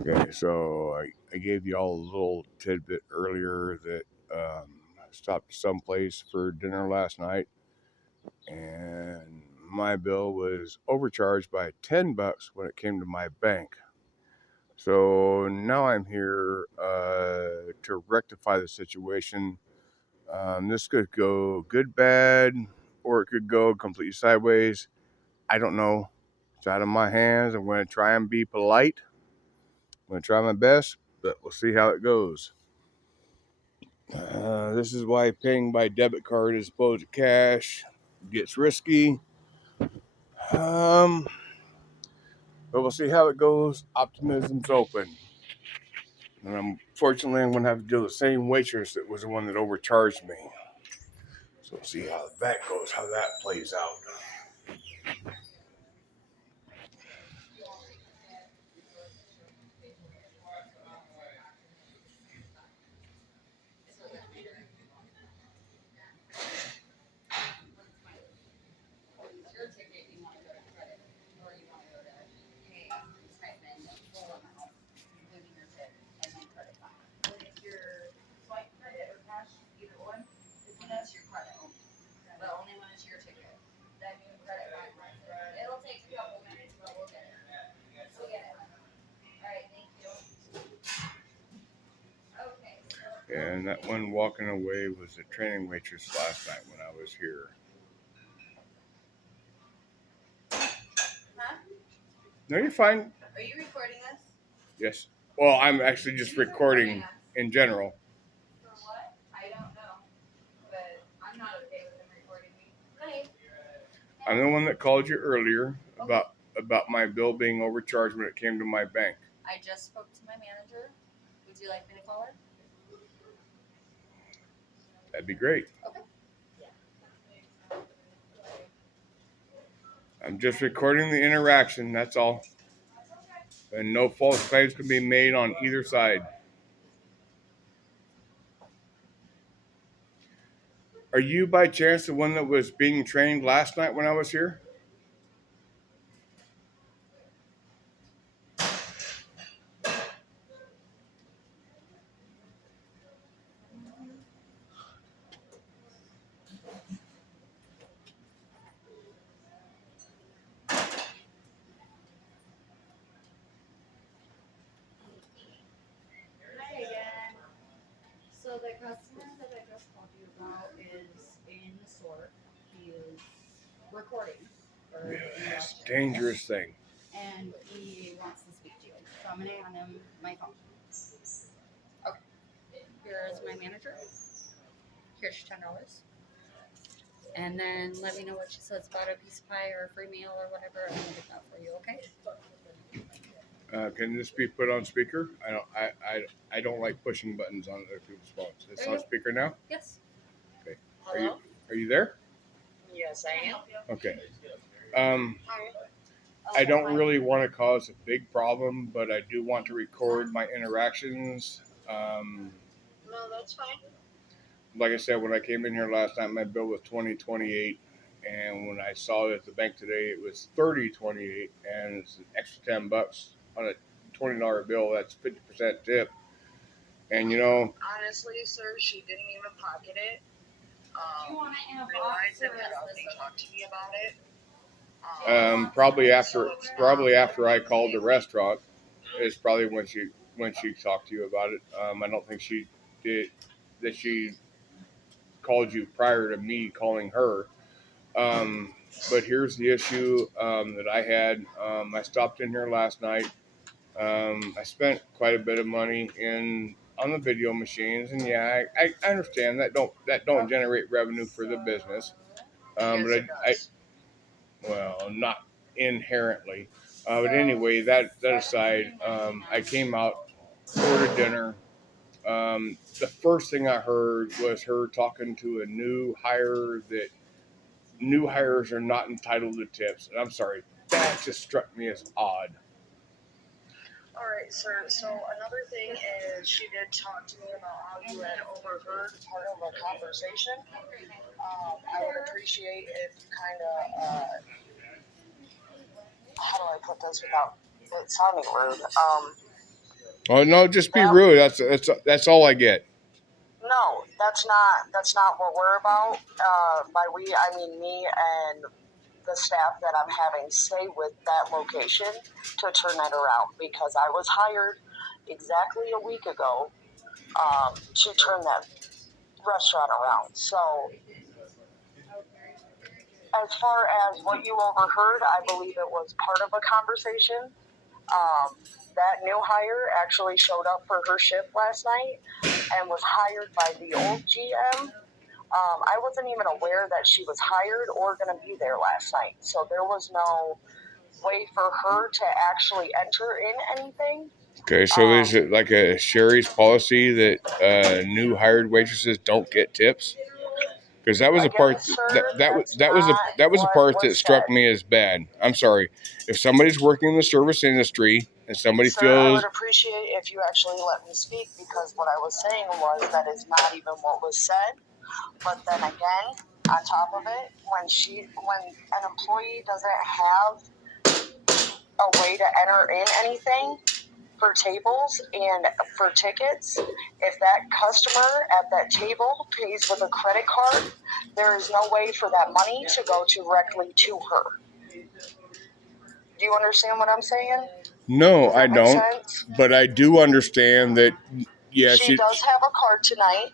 Okay, so I gave you all a little tidbit earlier that I stopped someplace for dinner last night, and my bill was overcharged by $10 when it came to my bank. So now I'm here to rectify the situation. This could go good, bad, or it could go completely sideways. I don't know. It's out of my hands. I'm going to try and be polite. I'm going to try my best, but we'll see how it goes. This is why paying by debit card as opposed to cash gets risky. But we'll see how it goes. Optimism's open. And unfortunately, I'm going to have to deal with the same waitress that was the one that overcharged me. So we'll see how that goes, how that plays out. And that one walking away was the training waitress last night when I was here. Huh? No, you're fine. Are you recording this? Yes. Well, I'm actually just recording in general. For what? I don't know. But I'm not okay with him recording me. Right. I'm the one that called you earlier about my bill being overcharged when it came to my bank. I just spoke to my manager. Would you like me to call her? That'd be great. Okay. I'm just recording the interaction, that's all. And no false claims can be made on either side. Are you by chance the one that was being trained last night when I was here? Hi again. So the customer that I just called you about is in the store. He is recording. That's a dangerous thing. And he wants to speak to you. So I'm going to hand him my phone. Okay. Here's my manager. Here's your $10. And then let me know what she says about a piece of pie or a free meal or whatever. I'm gonna get that for you, okay? Can this be put on speaker? I don't like pushing buttons on other people's phones. It's on speaker now? Yes. Okay. Hello? Are you there? Yes, I am. Okay. I don't really want to cause a big problem, but I do want to record my interactions. No, that's fine. Like I said, when I came in here last night, my bill was $20.28, and when I saw it at the bank today, it was $30.28, and it's an extra $10 on a $20 bill. That's 50% tip. And honestly, sir, she didn't even pocket it. Do you want to have Realized it without they talked to me about it. probably after I called the restaurant is probably when she talked to you about it. I don't think she did that. She called you prior to me calling her. But here's the issue that I had. I stopped in here last night. I spent quite a bit of money on the video machines, and yeah, I understand that don't generate revenue for the business. Well, not inherently. But anyway, that aside, I came out, ordered dinner. The first thing I heard was her talking to a new hire that new hires are not entitled to tips. And I'm sorry, that just struck me as odd. All right, sir. So another thing is she did talk to me about how you had overheard part of our conversation. I would appreciate if you kind of, how do I put this without it sounding rude? Oh no, just be Yeah. rude. That's all I get. No, that's not what we're about. By we, I mean me and the staff that I'm having stay with that location to turn it around, because I was hired exactly a week ago to turn that restaurant around. So as far as what you overheard, I believe it was part of a conversation. That new hire actually showed up for her shift last night and was hired by the old GM. I wasn't even aware that she was hired or going to be there last night. So there was no way for her to actually enter in anything. Okay, so is it like a Sherry's policy that new hired waitresses don't get tips? Because that was a part Again, sir, that was a what part was that struck said. me as bad. I'm sorry. If somebody's working in the service industry and somebody Sir, I feels would appreciate if you actually let me speak, because what I was saying was that is not even what was said. But then again, on top of it, when an employee doesn't have a way to enter in anything for tables and for tickets, if that customer at that table pays with a credit card, there is no way for that money to go directly to her. Do you understand what I'm saying? no, I Does that make don't. sense? But I do understand that. Yeah, She does have a card tonight.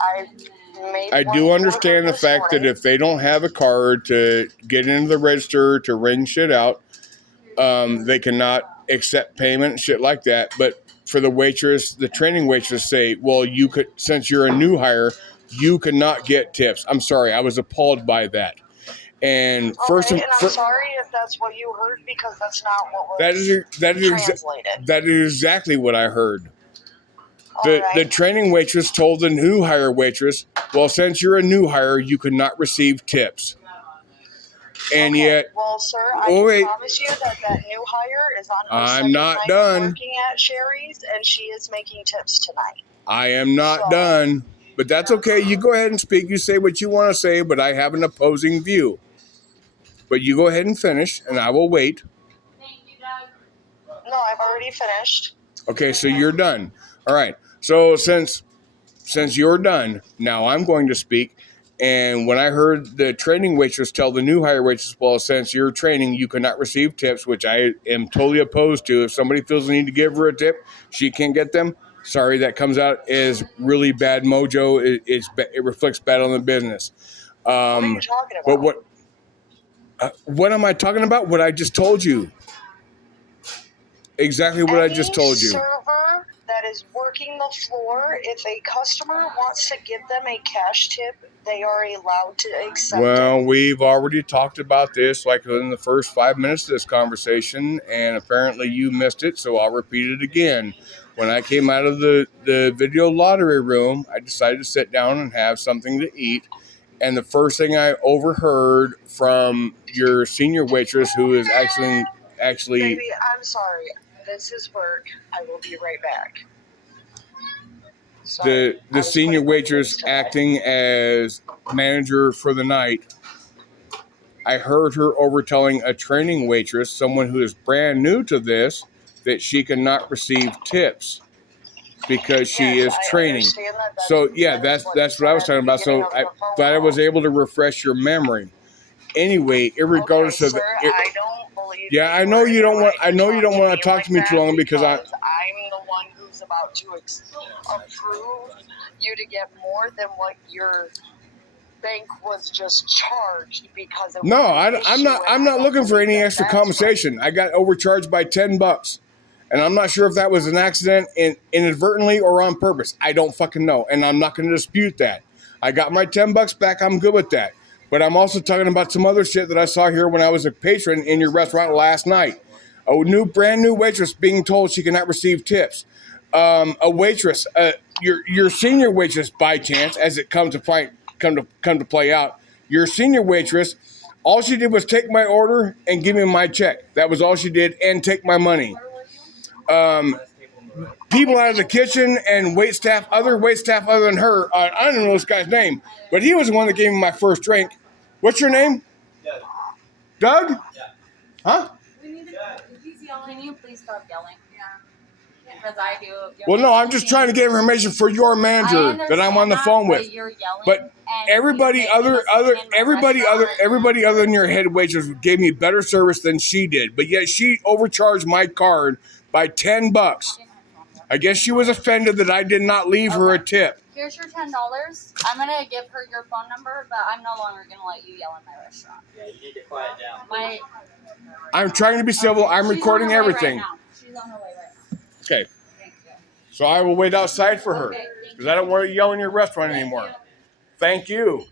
I do understand the fact that if they don't have a card to get into the register to ring shit out, they cannot accept payment, shit like that. But for the waitress, the training waitress say, well, you could, since you're a new hire, you cannot get tips. I'm sorry, I was appalled by that. And I'm sorry if that's what you heard, because that's not what was translated. That is exactly what I heard. The training waitress told the new hire waitress, well, since you're a new hire, you cannot receive tips. And yet, well, sir, I can promise you that new hire is on her second night working at Sherry's, and she is making tips tonight. I am not done, but that's okay. You go ahead and speak. You say what you want to say, but I have an opposing view. But you go ahead and finish, and I will wait. Thank you, Doug. No, I've already finished. Okay, so you're done. All right. So since you're done, now I'm going to speak. And when I heard the training waitress tell the new hire waitress, well, since you're training, you cannot receive tips, which I am totally opposed to. If somebody feels the need to give her a tip, she can't get them. Sorry, that comes out as really bad mojo. It reflects bad on the business. What are you talking about? But what am I talking about? What I just told you. Exactly what I just told you. Server that is working the floor, if a customer wants to give them a cash tip, they are allowed to accept it. We've already talked about this like in the first 5 minutes of this conversation, and apparently you missed it, so I'll repeat it again. When I came out of the video lottery room, I decided to sit down and have something to eat. And the first thing I overheard from your senior waitress, who is actually Baby, I'm sorry. This is work. I will be right back. The senior waitress acting as manager for the night, I heard her overtelling a training waitress, someone who is brand new to this, that she cannot receive tips because she is training. So yeah, that's what I was talking about. So I'm glad I was able to refresh your memory. Anyway, irregardless of I don't believe. Yeah, I know you don't want. I know you don't want to talk to me too long because I'm the one who's about to approve you to get more than what your bank was just charged because of. No, I'm not looking for any extra compensation. I got overcharged by $10, and I'm not sure if that was an accident, inadvertently or on purpose. I don't fucking know, and I'm not going to dispute that. I got my $10 back. I'm good with that. But I'm also talking about some other shit that I saw here when I was a patron in your restaurant last night. A brand new waitress being told she cannot receive tips. A waitress, your senior waitress, by chance, as it come to play out, your senior waitress, all she did was take my order and give me my check. That was all she did, and take my money. People out of the kitchen and other wait staff other than her, I don't know this guy's name, but he was the one that gave me my first drink. What's your name? Doug? Yeah. Huh? He's yelling. Can you please stop yelling? Yeah. because I do. Well, no, I'm just trying to get information for your manager that I'm on the phone with. You're yelling, But and everybody you're other making us in my restaurant. everybody other than your head waitress gave me better service than she did. But yet she overcharged my card by $10. I guess she was offended that I did not leave her a tip. Here's your $10. I'm gonna give her your phone number, but I'm no longer gonna let you yell in my restaurant. Yeah, you need to quiet down. I'm trying to be civil. I'm She's recording on her way everything. Right now. She's on her way right now. Okay. Thank you. So I will wait outside for her Okay, thank because I don't want to yell in your restaurant anymore. Thank you.